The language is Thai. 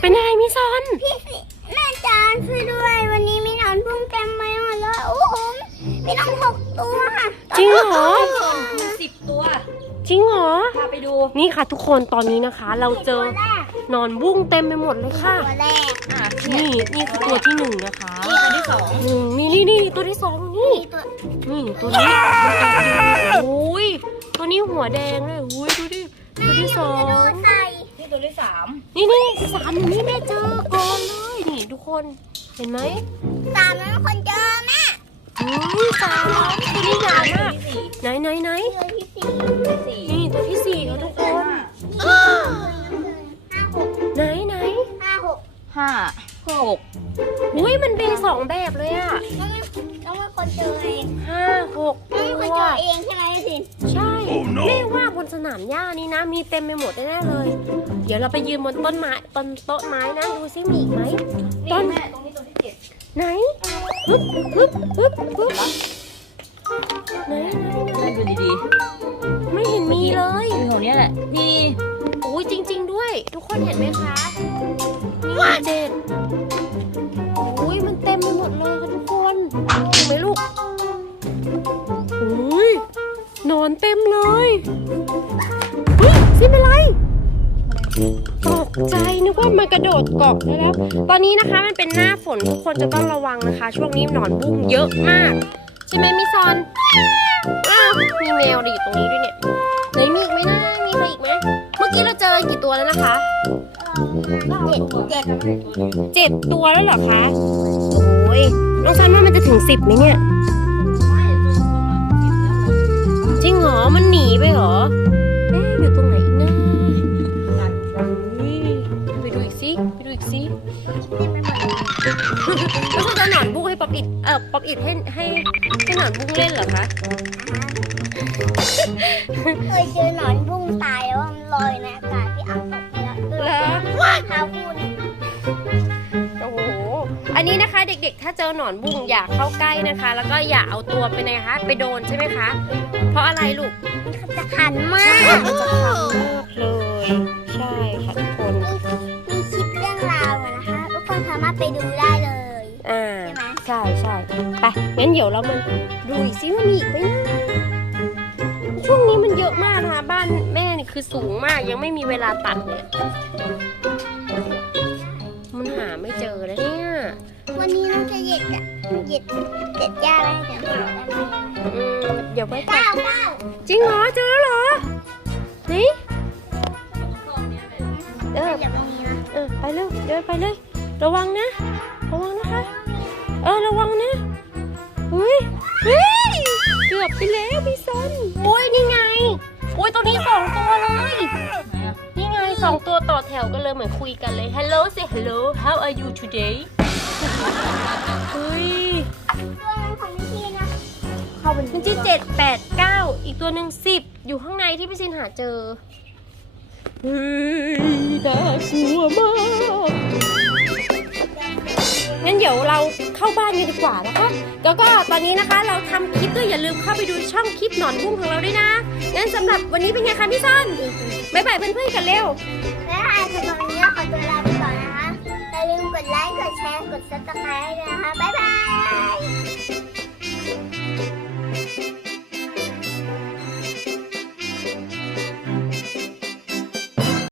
เป็นยังไงมิซอนพี่สิแม่จานช่วยด้วย วันนี้มีหนอนพุ่งเต็มไปหมดเลยโอ้โหมีน้องหกตัวค่ะจริงเหรอสิบตัว จริงเหรอพาไปดูนี่ค่ะทุกคนตอนนี้นะคะ เราเจอตัวแรกหนอนบุ้งเต็มไปหมดเลยค่ะตัวแรกอะนี่นี่คือตัวที่หนึ่งนะคะนี่ตัวที่สองหนึ่งนี่นี่นี่ตัวที่สองนี่มีตัวนี่ตัวนี้โอ้ยตัวนี้หัวแดงเลยโอ้ยดูดิตัวที่สองใส่นี่ ตัวที่สามนี่นี่สามอย่างนี้แม่เจอก่อนเลยนี่ทุกคนเห็นไหมสามนั้นคนเจอแม่อุ้ยสามตัวนี้ใหญ่ตัวมากที่สี่ไหนไหนไหนตัวที่สี่สี่นี่ตัวที่สี่ค่ะทุกคนห้าหกไหนไหนห้าหกห้าหกอุ้ยมันเป็นสองแบบเลยอะน้องน้องเป็นคนเจอเองห้าหกน้องตัเป็นคนวเจอเองใช่ไหมสินใช่แม่ว่าบน สนามหญ้านี้นะ มีเต็มไปหมดแน่ๆเลย เดี๋ยวเราไปยืนบนต้นไม้ต้นโต๊ะไม้นะดูซิมีอีกไหมนี่แม่ตรงนี้ตัวที่เจ็ดไหนฮึบฮึบฮึบฮึบไหนไหนไหนแม่ดูดีไม่เห็นมีเลยๆอยู่แถวเนี้ยแหละนี่โอ้ยจริง ๆ ด้วย ทุกคนเห็นไหมคะนี่เจ็ นอนเต็มเลยเฮ้ยซิเป็นไรตกใจนึกว่ามันกระโดดเกาะได้แล้ว ตอนนี้นะคะมันเป็นหน้าฝนทุกคนจะต้องระวังนะคะ ช่วงนี้หนอนบุ้งเยอะมาก ใช่ไหมมิซอนอ้าวมีแมวดิอยู่ตรงนี้ด้วยเนี่ยไหนมีอีกไหมนะมีใครอีกไหมเมื่อกี้เราเจอกี่ตัวแล้วนะคะเจ็ดเจ็ดเจ็ดตัวแล้วเหรอคะโอ้ยน้องซันว่ามันจะถึงสิบไหมเนี่ยจ ริงเหรอ มันหนีไปเหรอเอ๊ะอยู่ตรงไหนอีกนะอุ๊ยไปดูอีกสิไปดูอีกสิแล้วคุณจะหนอนบุ้งให้ป๊อปอิดเออป๊อปอิดให้ให้ให้หนอนบุ้งเล่นเหรอคะเคยเจอหนอนบุ้งตายแล้วว่ามันลอยในอากาศที่อ่างตกไปแล้วเอเหรออเท้าคู่ ด็กๆ ถ้าเจอหนอนบุ้งอย่าเข้าใกล้นะคะ แล้วก็อย่าเอาตัวไปนะคะ ไปโดนใช่ไหมคะ เพราะอะไรลูกมันจะขันมากมันจะคันมากเลย ใช่ค่ะทุกคน มีคลิปเรื่องราวอะนะคะ ทุกคนสามารถไปดูได้เลย อ่าใช่ไหมใช่ใช่ไป งั้นเดี๋ยวเรามาดูอีกซิว่ามีอีกไหมนะช่วงนี้มันเยอะมากนะคะ บ้านแม่นี่คือสูงมากยังไม่มีเวลาตัดเลย นนี้เราจะเหย็ดอะเหย็ดเหย็ดหญ้าได้เดี๋ยวหาได้ไหมอืมเดี๋ยวไปตัเก้าดเก้าจริงเหรอเจอแล้วเหรอนี่เอออย่ามีนะเออไปเร็วเดินไปเลย ระวังนะ ระวังนะคะ เออระวังนะเฮ้ยเฮ้ยเกือบไปแล้วพี่ซันโอ้ยนี่ไงโอ้ยตัวนี้สองตัวเลยไหนอะนี่ไงสองตัวต่อแถวกันเลยเหมือนคุยกันเลย Hello say hello how are you today เฮ้ยตัวนั้นของพี่นะเข้าเป็นมันที่เจ็ดแปดเก้าอีกตัวหนึ่งสิบอยู่ข้างในที่พี่ซินหาเจอเฮ้ยน่ากลัวมากงั้นเดี๋ยวเราเข้าบ้านกันดีกว่านะคะ แล้วก็ตอนนี้นะคะเราทำคลิปด้วยอย่าลืมเข้าไปดูช่องคลิปหนอนบุ้งของเราด้วยนะ งั้นสำหรับวันนี้เป็นไงคะพี่ซันบ๊ายบายเพื่อนๆกันเร็ว และสำหรับวันนี้เราขอตัวลาไปก่อนนะคะ อย่าลืมกดไลค์ กดแชร์ กดซับสไครต์ด้วยนะคะ บ๊ายบาย